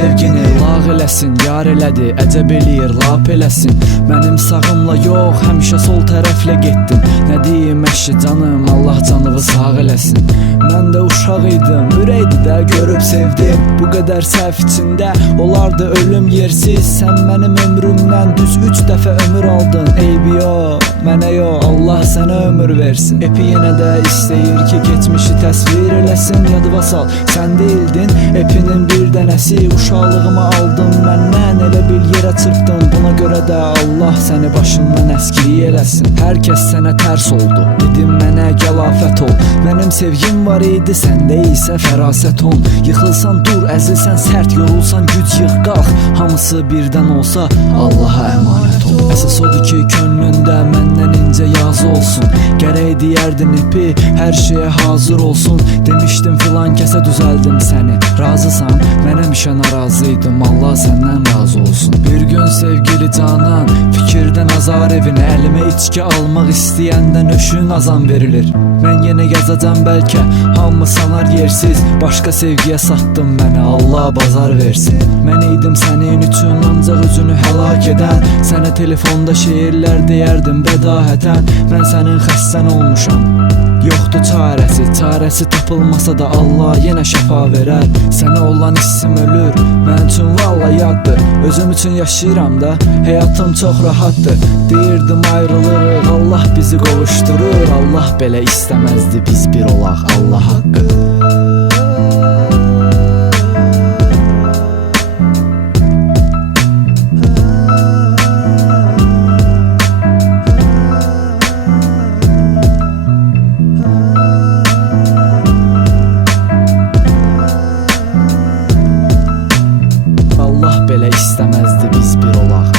sevgini lağ eləsin, yar elədi, əcəb eləyir, lap eləsin. Mənim sağımla yox, həmişə sol tərəflə getdin. Nə deyim əşi canım, Allah canını sağ eləsin. Mən də uşaq idim, ürəkdi də görüb sevdim. Bu qədər səhv içində olardı ölüm yersiz. Sən mənim ömrümdən düz 3 dəfə ömür aldın. Eybi yox, mənə yox, Allah sənə ömür versin. Epi yenə də istəyir ki, geçmişi təsvir eləsin. Yadıma sal, sən deyildin epinin bir dənəsi. Uşaqlığımı aldın məndən, elə bil yerə çırpdın. Buna görə də Allah səni başından əskiri eləsin. Hər kəs sənə tərs oldu, dedim mənə gəlafət ol. Mənim sevgim var idi, səndə isə fərasət ol. Yıxılsan dur, əzilsən sərt, yorulsan güc yığ qalx. Hamısı birdən olsa Allaha əmanət ol. Əsas odur ki, könlündə məndən incə yazı olsun. Gərək deyərdin ipi, hər şeyə hazır olsun. Demişdim filan kəsə düzəldim səni, razısan? Mən həmişə narazıydım, Allah səndən razı olsun. Bir gün sevgili canan, fikirdən azar evinə, əlimə içki almaq istəyəndə nöşün azam verilir. Mən yenə yazacam bəlkə, hamı sanar yersiz. Başqa sevgiyə satdım məni, Allah bazar versin. Mən idim sənin üçün ancaq özünü həlak edən. Sənə telefonda şeirlər deyərdim bədahətən. Mən sənin xəstən olmuşam, yoxdur çarəsi. Çarəsi tapılmasa da Allah yenə şəfa verər. Sənə olan hissim ölür, mən üçün valla yaddır. Özüm üçün yaşayıram da, həyatım çox rahatdır. Deyirdim ayrılırıq, Allah bizi qovuşdurur. Allah belə istəməzdi biz bir olaq, Allah haqqı. Allah belə istəməzdi biz bir olaq.